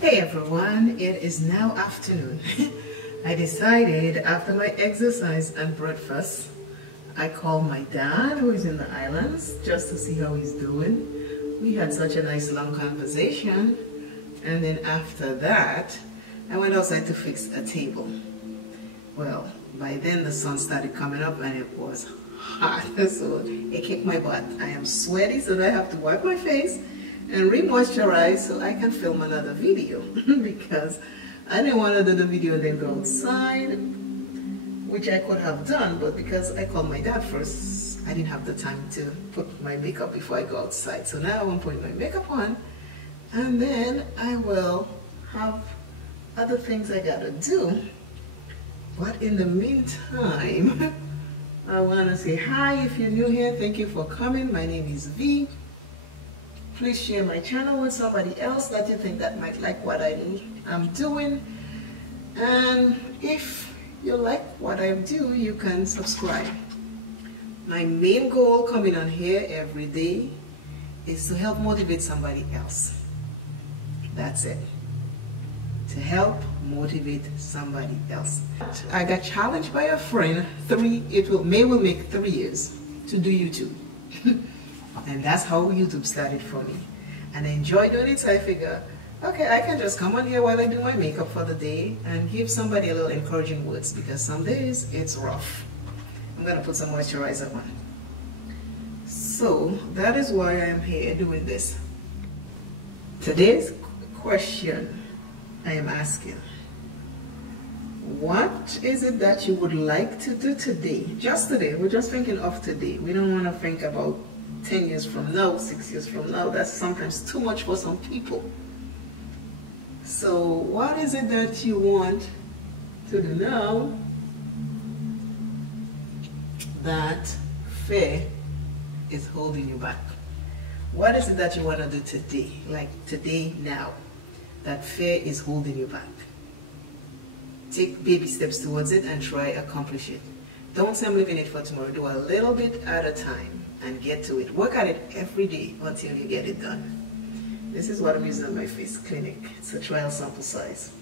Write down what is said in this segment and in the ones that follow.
Hey everyone, it is now afternoon. I decided after my exercise and breakfast, I called my dad who is in the islands just to see how he's doing. We had such a nice long conversation, and then after that, I went outside to fix a table. Well, by then the sun started coming up and it was hot, so it kicked my butt. I am sweaty, so I have to wipe my face and re-moisturize so I can film another video because I didn't want to do the video and then go outside, which I could have done, but because I called my dad first, I didn't have the time to put my makeup before I go outside. So now I'm putting my makeup on, and then I will have other things I gotta do. But in the meantime, I want to say hi. If you're new here, thank you for coming. My name is V. Please share my channel with somebody else that you think that might like what I'm doing. And if you like what I do, you can subscribe. My main goal coming on here every day is to help motivate somebody else. That's it. To help motivate somebody else. I got challenged by a friend. May will make 3 years to do YouTube. And that's how YouTube started for me. And I enjoy doing it, so I figure, okay, I can just come on here while I do my makeup for the day and give somebody a little encouraging words, because some days it's rough. I'm gonna put some moisturizer on. So that is why I am here doing this. Today's question I am asking: what is it that you would like to do today? Just today. We're just thinking of today. We don't want to think about 10 years from now, 6 years from now. That's sometimes too much for some people. So what is it that you want to do now that fear is holding you back? What is it that you want to do today, like today, now, that fear is holding you back? Take baby steps towards it and try accomplish it. Don't say I'm leaving it for tomorrow. Do a little bit at a time and get to it. Work at it every day until you get it done. This is what I'm using on my face, Clinic. It's a trial sample size.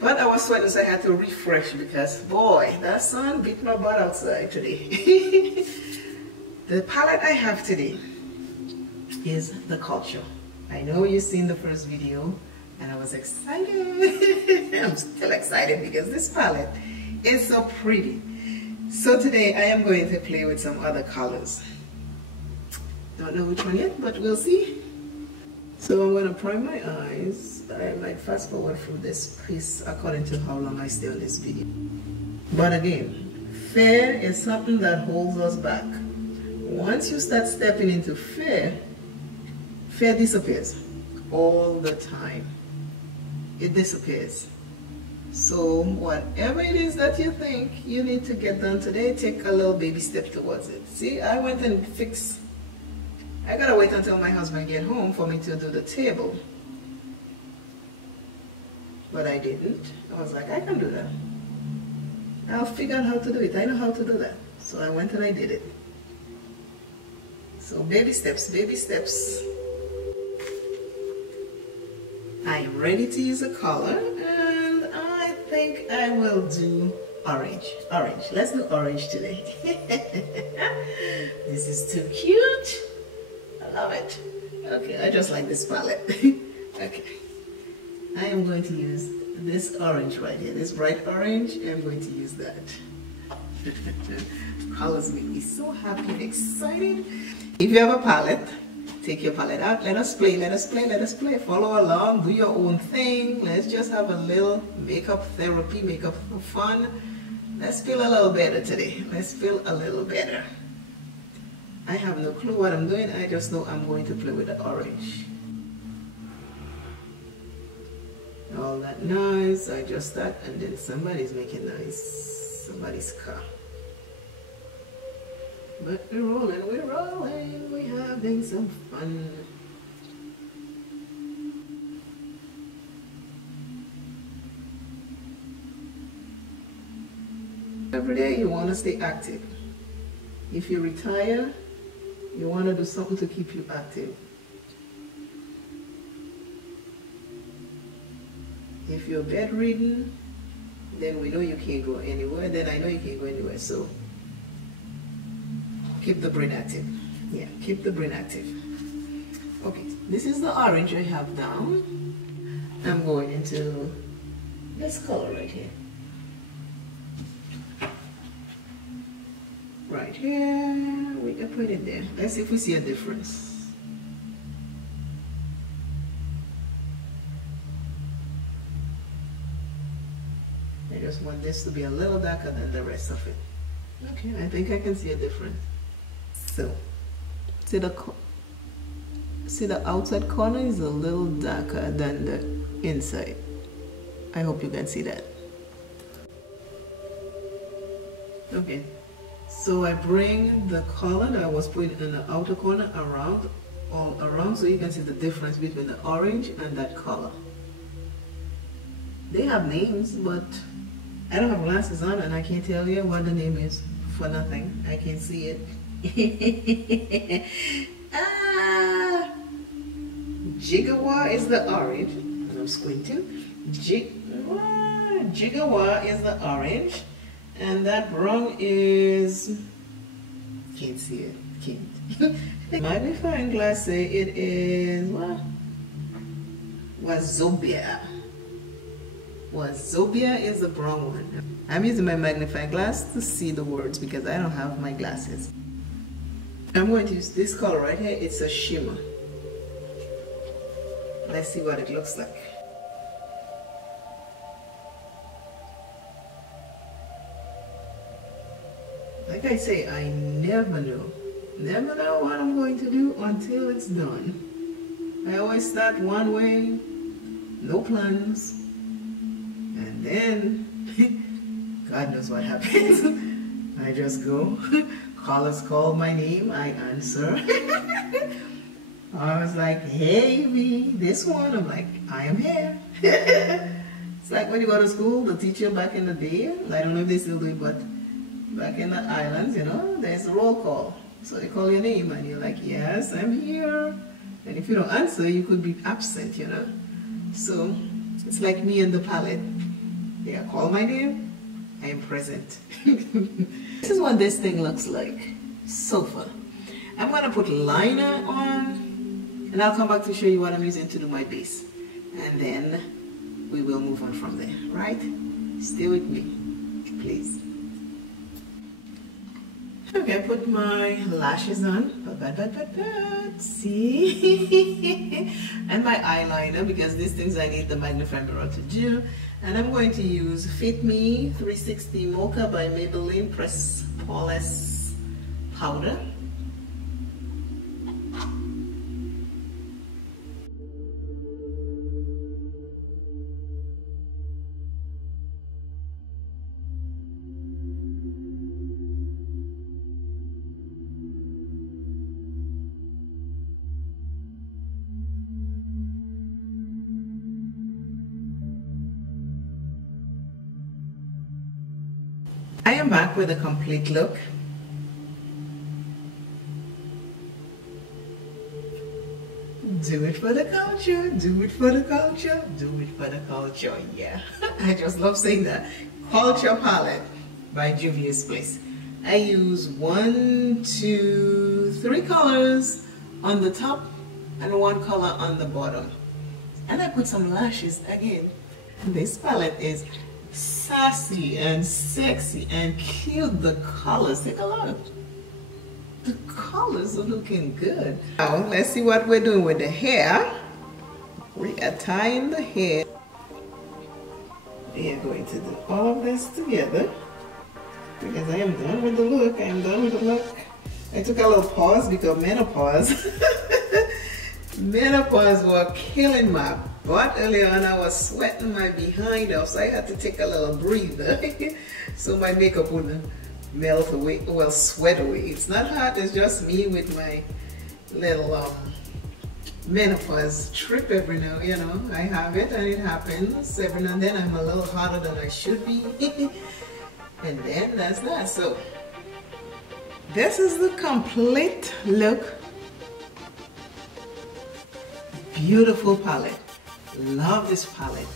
But I was sweating, so I had to refresh because, boy, that sun beat my butt outside today. The palette I have today is The Culture. I know you've seen the first video, and I was excited. I'm still excited because this palette is so pretty. So today I am going to play with some other colors. Don't know which one yet, but we'll see. So I'm going to prime my eyes. I might fast forward through this piece according to how long I stay on this video. But again, fear is something that holds us back. Once you start stepping into fear, fear disappears all the time. It disappears. So whatever it is that you think you need to get done today, take a little baby step towards it. See, I went and fixed. I gotta wait until my husband get home for me to do the table. But I didn't. I was like, I can do that. I'll figure out how to do it. I know how to do that. So I went and I did it. So baby steps, baby steps. I am ready to use a color, and I think I will do orange. Orange. Let's do orange today. This is too cute. I love it. Okay, I just like this palette. Okay. I am going to use this orange right here. This bright orange. I'm going to use that. Colors make me so happy and excited. If you have a palette, take your palette out. Let us play, let us play, let us play. Follow along, do your own thing. Let's just have a little makeup therapy, makeup for fun. Let's feel a little better today. Let's feel a little better. I have no clue what I'm doing. I just know I'm going to play with the orange. All that noise, I just start, and then somebody's making noise. Somebody's car. But we're rolling, we're having some fun. Every day you want to stay active. If you retire, you want to do something to keep you active. If you're bedridden, then we know you can't go anywhere. Then I know you can't go anywhere. So keep the brain active. Yeah, keep the brain active. Okay, this is the orange I have down. I'm going into this color right here. Right here, we can put it there. Let's see if we see a difference. I just want this to be a little darker than the rest of it. Okay, I think I can see a difference. So, see the outside corner is a little darker than the inside. I hope you can see that. Okay, so I bring the color that I was putting in the outer corner around, all around, so you can see the difference between the orange and that color. They have names, but I don't have glasses on and I can't tell you what the name is for nothing. I can't see it. Jigawa is the orange. I'm squinting. Jigawa is the orange. And that brown is, can't see it, can't. Magnifying glass say it is, what? Wazobia. Wazobia is the brown one. I'm using my magnifying glass to see the words because I don't have my glasses. I'm going to use this color right here. It's a shimmer. Let's see what it looks like. Like I say, I never know what I'm going to do until it's done. I always start one way, no plans, and then God knows what happens. I just go, callers call my name, I answer. I was like, hey V, this one, I'm like, I am here. It's like when you go to school, the teacher back in the day, I don't know if they still do it, but back in the islands, you know, there's a roll call. So they call your name and you're like, yes, I'm here. And if you don't answer, you could be absent, you know. So it's like me and the palette. They call my name, I am present. This is what this thing looks like. Sofa. I'm going to put liner on and I'll come back to show you what I'm using to do my base. And then we will move on from there, right? Stay with me, please. Okay, I put my lashes on, see, and my eyeliner because these things I need the magnifying mirror to do. And I'm going to use Fit Me 360 Mocha by Maybelline Press Polish Powder. I am back with a complete look. Do it for the culture, do it for the culture, do it for the culture, yeah. I just love saying that. Culture palette by Juvia's Place. I use 1, 2, 3 colors on the top and 1 color on the bottom. And I put some lashes again. This palette is sassy and sexy and cute. The colors, take a look. The colors are looking good. Now let's see what we're doing with the hair. We are tying the hair. We are going to do all of this together because I am done with the look. I am done with the look. I took a little pause because menopause. Menopause were killing my butt earlier on. I was sweating my behind off, so I had to take a little breather so my makeup wouldn't melt away, well, sweat away. It's not hot, it's just me with my little menopause trip every now, you know. I have it and it happens. Every now and then I'm a little hotter than I should be. And then that's that. So this is the complete look. Beautiful palette. Love this palette.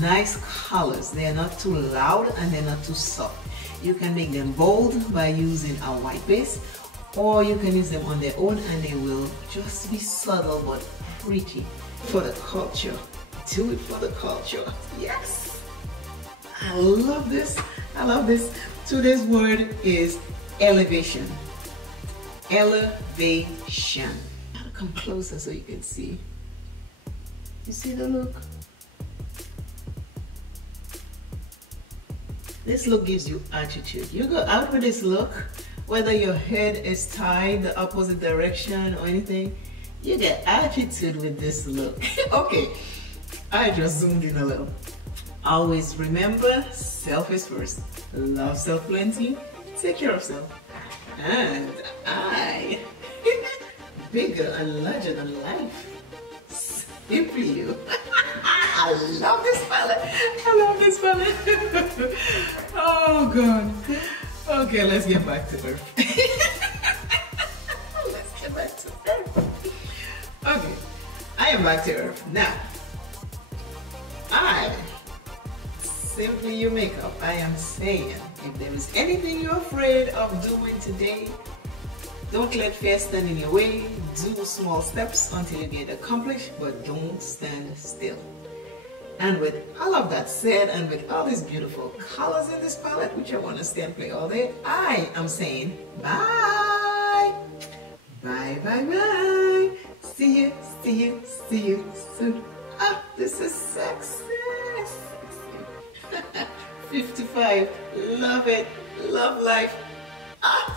Nice colors. They are not too loud and they're not too soft. You can make them bold by using a white base, or you can use them on their own and they will just be subtle but pretty. For the culture. Do it for the culture. Yes! I love this. I love this. Today's word is elevation. Elevation. I'll come closer so you can see. You see the look? This look gives you attitude. You go out with this look, whether your head is tied the opposite direction or anything, you get attitude with this look. Okay, I just zoomed in a little. Always remember, self is first. Love self plenty, take care of self. And I, bigger and larger than life. Simply you. I love this palette. I love this palette. Oh God. Okay, let's get back to Earth. Let's get back to Earth. Okay, I am back to Earth. Now, Simply You Makeup, I am saying, if there is anything you're afraid of doing today, don't let fear stand in your way. Do small steps until you get accomplished, but don't stand still. And with all of that said, and with all these beautiful colors in this palette, which I want to stay and play all day, I am saying bye. Bye, bye, bye. See you soon. Ah, this is success. 55. Love it. Love life. Ah.